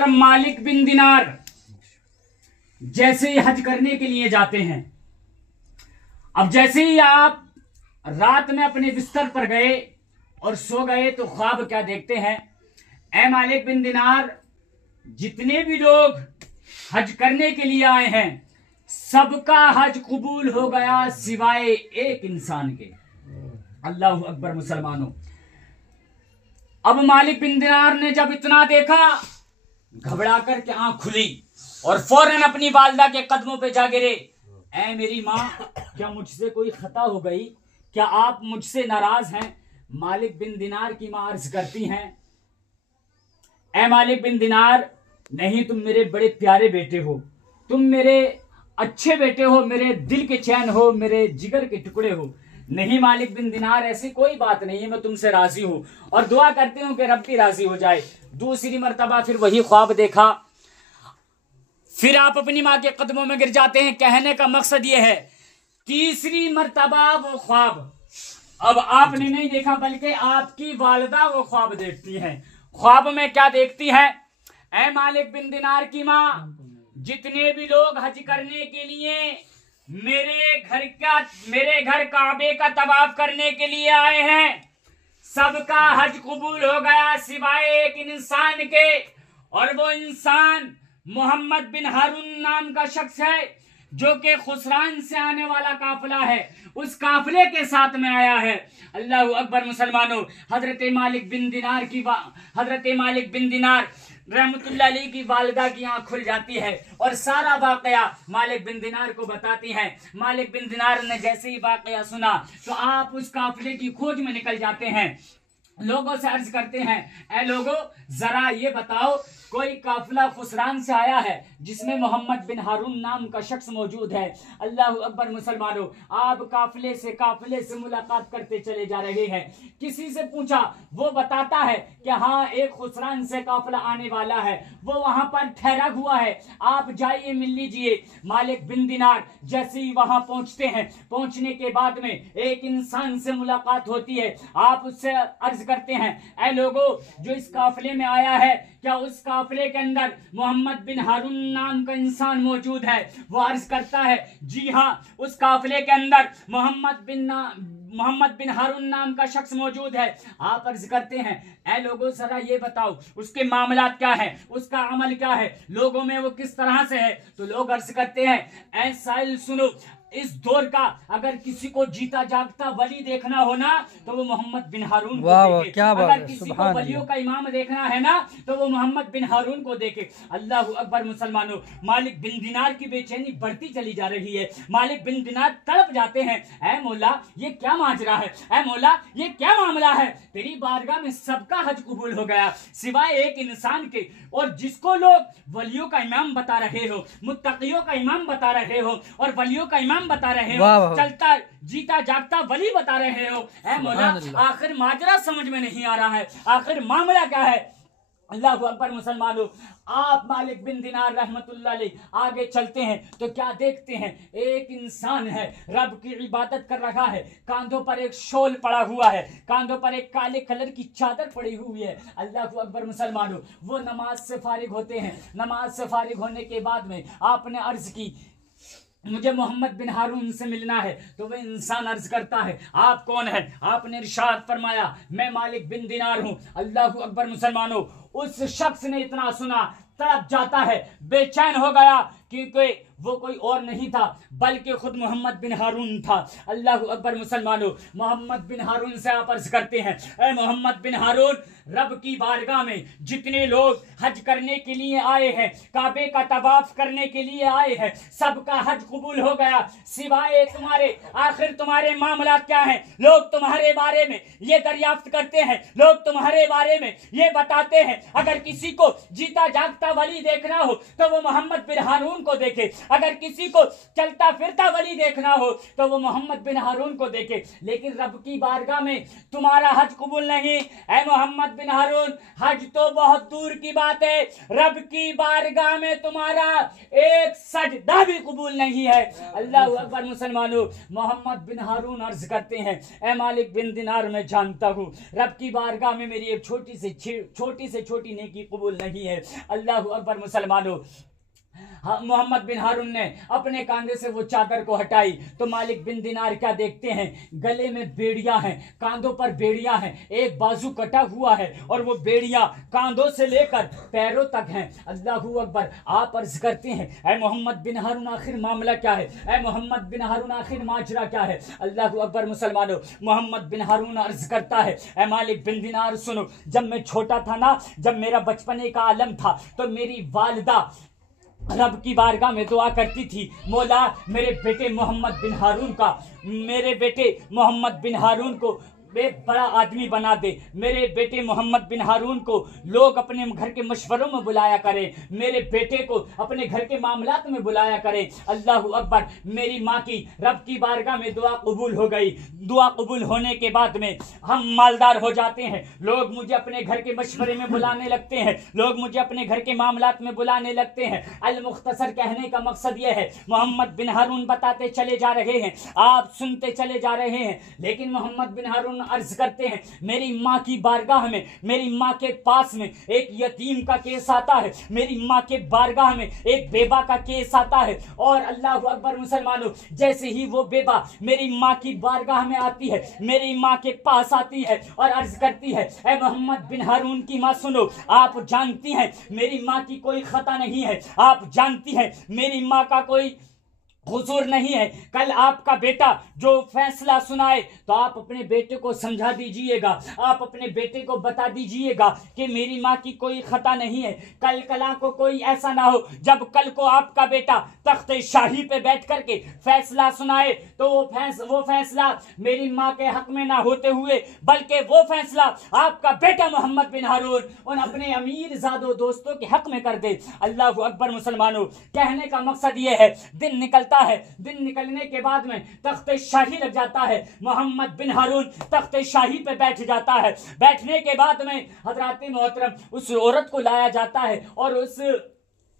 मालिक बिन दिनार जैसे ही हज करने के लिए जाते हैं, अब जैसे ही आप रात में अपने बिस्तर पर गए और सो गए तो ख्वाब क्या देखते हैं? ऐ मालिक बिन दिनार, जितने भी लोग हज करने के लिए आए हैं सबका हज कबूल हो गया सिवाय एक इंसान के। अल्लाह अकबर मुसलमानों। अब मालिक बिन दिनार ने जब इतना देखा, घबरा करके आंख खुली और फौरन अपनी वालदा के कदमों पे जा गिरे। ऐ मेरी माँ, क्या मुझसे कोई खता हो गई? क्या आप मुझसे नाराज हैं? मालिक बिन दिनार की माँ अर्ज करती हैं, ऐ मालिक बिन दिनार, नहीं, तुम मेरे बड़े प्यारे बेटे हो, तुम मेरे अच्छे बेटे हो, मेरे दिल के चैन हो, मेरे जिगर के टुकड़े हो। नहीं मालिक बिन दिनार, ऐसी कोई बात नहीं है, मैं तुमसे राजी हूं और दुआ करती हूं कि रब भी राजी हो जाए। दूसरी मर्तबा फिर वही ख्वाब देखा, फिर आप अपनी माँ के कदमों में गिर जाते हैं। कहने का मकसद यह है, तीसरी मर्तबा वो ख्वाब अब आपने नहीं देखा बल्कि आपकी वालिदा वो ख्वाब देखती हैं। ख्वाब में क्या देखती है? ऐ मालिक बिन दिनार की माँ, जितने भी लोग हज करने के लिए मेरे घर काबे का तवाफ करने के लिए आए हैं सबका हज कबूल हो गया सिवाय एक इंसान के, और वो इंसान मोहम्मद बिन हारून नाम का शख्स है जो कि खुसरान से आने वाला काफिला है, उस काफिले के साथ में आया है। अल्लाह अकबर मुसलमानों। हजरत मालिक बिन दिनार रहमतुल्लाह अलैह की वालिदा की आंख खुल जाती है और सारा वाकया मालिक बिन दिनार को बताती हैं। मालिक बिन दिनार ने जैसे ही वाकया सुना तो आप उस काफिले की खोज में निकल जाते हैं। लोगों से अर्ज करते हैं, ऐ लोगों, जरा ये बताओ, कोई काफिला खुसरान से आया है जिसमें मोहम्मद बिन हारून नाम का शख्स मौजूद है। अल्लाह अकबर मुसलमानों। आप काफिले से मुलाकात करते चले जा रहे हैं। किसी से पूछा, वो बताता है कि हाँ, एक खुसरान से काफिला आने वाला है, वो वहां पर ठहरा हुआ है, आप जाइए मिल लीजिए। मालिक बिन दिनार जैसे ही वहां पहुंचते हैं, पहुंचने के बाद में एक इंसान से मुलाकात होती है। आप उससे अर्ज करते हैं, ऐ लोगों, जो इस काफिले में आया है, क्या उस काफिले के अंदर मोहम्मद बिन हारून नाम का इंसान मौजूद है? वो अर्ज करता है, जी हाँ, उस काफिले के अंदर मोहम्मद बिन हारून नाम का शख्स मौजूद है। आप अर्ज करते हैं, ऐ लोगों, जरा ये बताओ, उसके मामलात क्या है, उसका अमल क्या है, लोगों में वो किस तरह से है? तो लोग अर्ज करते हैं, ऐ साइल सुनो, इस दौर का अगर किसी को जीता जागता वली देखना हो ना तो वो मोहम्मद बिन हारून को देखे। क्या अगर किसी को वलियों का इमाम देखना है ना तो वो मोहम्मद बिन हारून को देखे। अल्लाह अकबर मुसलमानों। मालिक बिन दिनार की बेचैनी बढ़ती चली जा रही है। मालिक बिन दिनार तड़प जाते हैं, ऐ मौला, ये क्या माजरा है? ऐ मौला, ये क्या मामला है? तेरी बारगाह में सबका हज कबूल हो गया सिवाय एक इंसान के, और जिसको लोग वलियों का इमाम बता रहे हो, मुत्तकियों का इमाम बता रहे हो और वलियों का इमाम बता रहे हो, चलता जीता जागता वली बता रहे हो। ऐ मौला, आखिर माजरा समझ में नहीं आ रहा है, आखिर मामला क्या है? अल्लाह अकबर मुसलमानों। आप मालिक बिन दिनार रहमतुल्लाह अलैह आगे चलते हैं तो क्या देखते हैं? एक इंसान है, रब की इबादत कर रहा है, कांधों पर एक शॉल पड़ा हुआ है, कांधों पर एक काले कलर की चादर पड़ी हुई है। अल्लाह अकबर मुसलमानों। वो नमाज से फारिग होते हैं। नमाज से फारिग होने के बाद में आपने अर्ज की, मुझे मोहम्मद बिन हारून से मिलना है। तो वह इंसान अर्ज करता है, आप कौन है? आपने इरशाद फरमाया, मैं मालिक बिन दिनार हूं। अल्लाह अकबर मुसलमानों। उस शख्स ने इतना सुना, तड़प जाता है, बेचैन हो गया, क्योंकि वो कोई और नहीं था बल्कि खुद मोहम्मद बिन हारून था। अल्लाह अकबर मुसलमानों। मोहम्मद बिन हारून से आप अर्ज करते हैं, ऐ मोहम्मद बिन हारून, रब की बारगाह में जितने लोग हज करने के लिए आए हैं, काबे का तवाफ करने के लिए आए हैं, सबका हज कबूल हो गया सिवाय तुम्हारे। आखिर तुम्हारे मामला क्या हैं? लोग तुम्हारे बारे में ये दरियाफ्त करते हैं, लोग तुम्हारे बारे में ये बताते हैं, अगर किसी को जीता जागता वली देखना हो तो वो मोहम्मद बिन हारून हारून को देखे। अगर किसी को चलता फिरता वली देखना हो तो वो मोहम्मद बिन हारून को देखे। लेकिन रब की बारगाह में तुम्हारा हज कबूल नहीं। ऐ मोहम्मद बिन हारून, हज तो बहुत दूर की बात है, रब की बारगाह में तुम्हारा एक सजदा भी कबूल नहीं है। अल्लाह अकबर। मुसलमानों, मोहम्मद बिन हारून अर्ज करते हैं, ऐ मालिक बिन दिनार, मैं जानता हूँ रब की बारगाह में मेरी एक छोटी से छोटी नेकी कबूल नहीं है। अल्लाह अकबर। मुसलमानों, मोहम्मद बिन हारून ने अपने कांधे से वो चादर को हटाई तो मालिक बिन दिनार क्या देखते हैं, गले में बेड़ियां हैं, कांधों पर बेड़ियां हैं, एक बाजू कटा हुआ है और वो बेड़ियां कांधों से लेकर पैरों तक हैं। अल्लाहू अकबर। आप अर्ज करते हैं, ऐ मोहम्मद बिन हारून, आखिर मामला क्या है? ऐ मोहम्मद बिन हारून, आखिर माजरा क्या है? अल्लाहू अकबर। मुसलमानों, मोहम्मद बिन हारून अर्ज करता है, ऐ मालिक बिन दिनार सुनो, जब मैं छोटा था ना, जब मेरा बचपने का आलम था तो मेरी वालिदा रब की बारगाह में दुआ करती थी, मौला मेरे बेटे मोहम्मद बिन हारून को एक बड़ा आदमी बना दे, मेरे बेटे मोहम्मद बिन हारून को लोग अपने घर के मशवरों में बुलाया करें, मेरे बेटे को अपने घर के मामलात में बुलाया करें। अल्लाहू अकबर। मेरी माँ की रब की बारगाह में दुआ कबूल हो गई। दुआ कबूल होने के बाद में हम मालदार हो जाते हैं, लोग मुझे अपने घर के मशवरे में बुलाने लगते हैं, लोग मुझे अपने घर के मामलात में बुलाने लगते हैं। अल मुख्तसर कहने का मकसद यह है, मोहम्मद बिन हारून बताते चले जा रहे हैं, आप सुनते चले जा रहे हैं, लेकिन मोहम्मद बिन हारून अर्ज करते हैं, मेरी माँ की बारगाह में, मेरी माँ के पास में एक यतीम का केस आता है, मेरी माँ के बारगाह में एक बेबा का केस आता है। और अल्लाह अकबर। मुसलमानों, जैसे ही वो बेबा मेरी माँ की बारगाह में आती है, मेरी माँ के पास आती है और अर्ज करती है, ऐ मोहम्मद बिन हारून की माँ सुनो, आप जानती हैं मेरी माँ की कोई खता नहीं है, आप जानती हैं मेरी माँ का कोई हुजूर नहीं है, कल आपका बेटा जो फैसला सुनाए तो आप अपने बेटे को समझा दीजिएगा, आप अपने बेटे को बता दीजिएगा कि मेरी माँ की कोई खता नहीं है। कल कला को कोई ऐसा ना हो जब कल को आपका बेटा तख्ते शाही पे बैठ करके फैसला सुनाए तो वो फैसला मेरी माँ के हक में ना होते हुए बल्कि वो फैसला आपका बेटा मोहम्मद बिन हारून उन अपने अमीर ज़ादो दोस्तों के हक में कर दे। अल्लाह अकबर। मुसलमानों, कहने का मकसद ये है, दिन निकलता है, दिन निकलने के बाद में तख्ते शाही लग जाता है, मोहम्मद बिन हारून तख्ते शाही पे बैठ जाता है। बैठने के बाद में हजरात मोहतरम उस औरत को लाया जाता है और उस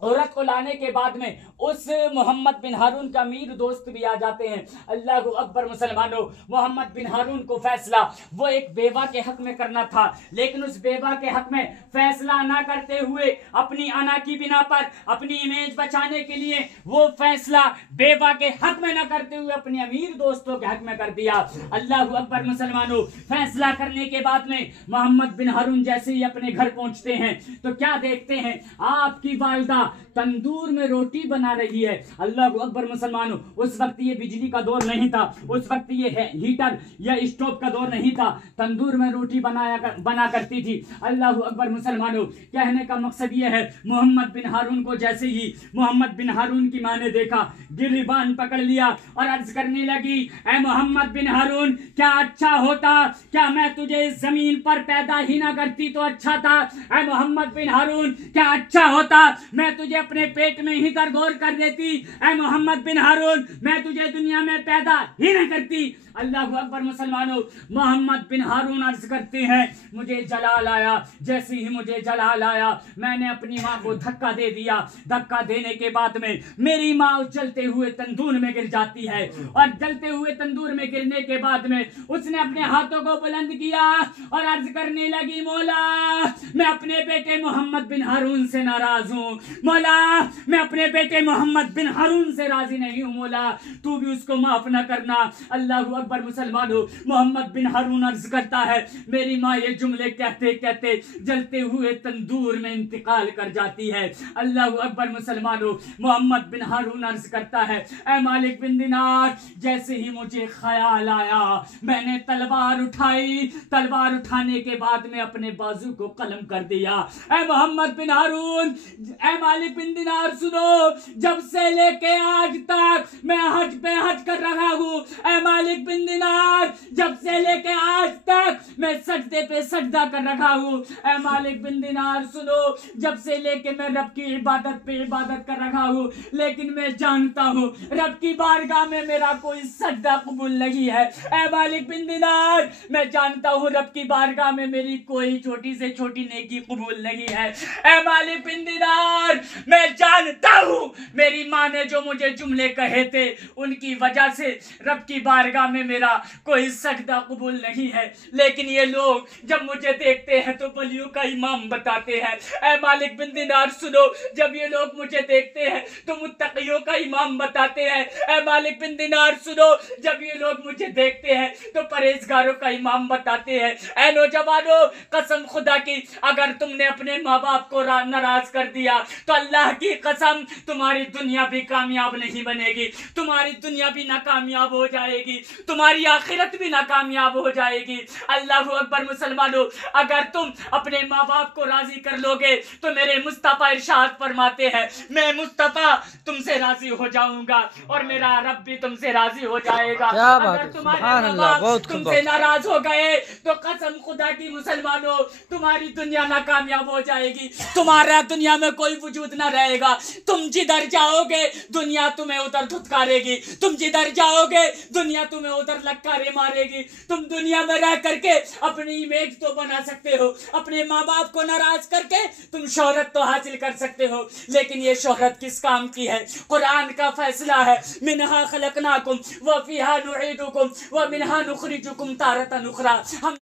औरत को लाने के बाद में उस मोहम्मद बिन हारून का अमीर दोस्त भी आ जाते हैं। अल्लाह अकबर। मुसलमानों, मोहम्मद बिन हारून को फैसला वो एक बेवा के हक में करना था, लेकिन उस बेवा के हक में फैसला ना करते हुए अपनी अना की बिना पर अपनी इमेज बचाने के लिए वो फैसला बेवा के हक में ना करते हुए अपने अमीर दोस्तों के हक में कर दिया। अल्लाह अकबर। मुसलमानों, फैसला करने के बाद में मोहम्मद बिन हारून जैसे ही अपने घर पहुंचते हैं तो क्या देखते हैं, आपकी वालिदा तंदूर में रोटी बना रही है। अल्लाह अकबर। मुसलमानों, उस वक्त ये बिजली का दौर नहीं था, उस वक्त ये हीटर या स्टोव का दौर नहीं था, तंदूर में रोटी बना करती थी। अल्लाह अकबर। मुसलमानों, कहने का मकसद ये है, मोहम्मद बिन हारून को जैसे ही मोहम्मद बिन हारून की माँ ने देखा, गिरबान पकड़ लिया और अर्ज करने लगी, ऐ मोहम्मद बिन हारून, क्या अच्छा होता, क्या मैं तुझे इस जमीन पर पैदा ही ना करती तो अच्छा था। ऐ मोहम्मद बिन हारून, क्या अच्छा होता मैं तुझे अपने पेट में ही गरगोर कर देती। ऐ मोहम्मद बिन हारून, मैं तुझे दुनिया में पैदा ही न करती। अल्लाह अकबर। मुसलमानों, मोहम्मद बिन हारून अर्ज करते हैं, मुझे जलाल आया, जैसे ही मुझे जलाल आया मैंने अपनी माँ को धक्का दे दिया। धक्का देने के बाद में मेरी माँ जलते हुए तंदूर में गिर जाती है और जलते हुए तंदूर में गिरने के बाद में उसने अपने हाथों को बुलंद किया और अर्ज करने लगी, मौला मैं अपने बेटे मोहम्मद बिन हारून से नाराज हूँ, मौला मैं अपने बेटे मोहम्मद बिन हारून से राजी नहीं हूँ, मौला तू भी उसको माफ न करना। अल्लाह अकबर। मुसलमानों, मोहम्मद बिन हारून अर्ज करता है, मेरी माँ ये जुमले कहते कहते जलते हुए तंदूर में इंतकाल कर जाती है। अल्लाह अकबर। मुसलमानों, मोहम्मद बिन हारून अर्ज करता है, ऐ मालिक बिन दिनार, जैसे ही मुझे ख्याल आया मैंने तलवार उठाई, तलवार उठाने के बाद में अपने बाजू को कलम कर दिया। ऐ मोहम्मद बिन हारून, ऐ मालिक बिन दिनार सुनो, जब से लेके आज तक मैं हज पे हज कर रहा हूँ, ऐ मालिक बिन बिन दिनार, जब से लेके आज तक मैं सजदे पे सजदा कर रखा हूँ। ऐ मालिक बिन दिनार सुनो, जब से लेके मैं रब की इबादत पे इबादत कर रखा हूँ, लेकिन मैं जानता हूँ रब की बारगाह में मेरा कोई सजदा कबूल नहीं है। ऐ मालिक बिन दिनार, मैं जानता हूँ रब की बारगाह में मेरी कोई छोटी से छोटी नेकी कबूल नहीं है। ऐ मालिक बिन दिनार, मैं जानता हूँ मेरी माँ ने जो मुझे जुमले कहे थे उनकी वजह से रब की बारगाह में मेरा कोई सजदा कबूल नहीं है, लेकिन ये लोग जब मुझे देखते हैं तो बलियों का इमाम बताते हैं। ऐ मालिक बिन दिनार सुनो, जब ये लोग मुझे देखते हैं तो मुत्तकियों का इमाम बताते हैं। ऐ मालिक बिन दिनार सुनो, जब ये लोग मुझे देखते हैं तो परहेजगारों का इमाम बताते हैं। ऐ नौजवानों, कसम खुदा की, अगर तुमने अपने माँ बाप को नाराज कर दिया तो अल्लाह की कसम तुम्हारी दुनिया भी कामयाब नहीं बनेगी, तुम्हारी दुनिया भी नाकामयाब हो जाएगी, तुम्हारी आखिरत भी नाकामयाब हो जाएगी। अल्लाह अकबर मुसलमानों, अगर तुम अपने माँ बाप को राजी कर लोगे तो मेरे मुस्तफा इरशाद फरमाते हैं मैं मुस्तफा तुमसे राजी हो जाऊंगा और मेरा रब भी तुमसे राजी हो जाएगा। अगर तुम्हारे माँ बाप तुमसे नाराज हो गए तो कसम खुदा की मुसलमानों, तुम्हारी दुनिया नाकामयाब हो जाएगी, तुम्हारा दुनिया में कोई वजूद ना रहेगा। तुम जिधर जाओगे दुनिया तुम्हें उधर धुतकारेगी, तुम जिधर जाओगे दुनिया तुम्हें उधर लक्कारे मारेगी। तुम दुनिया में रह करके अपनी इमेज तो बना सकते हो, अपने माँ बाप को नाराज करके तुम शोहरत तो हासिल कर सकते हो, लेकिन ये शोहरत किस काम की है? कुरान का फैसला है मिनहा खलकनाकुम व फीहा नुईदुकुम व मिनहा नुखरिजुकुम तारतन उखरा। हम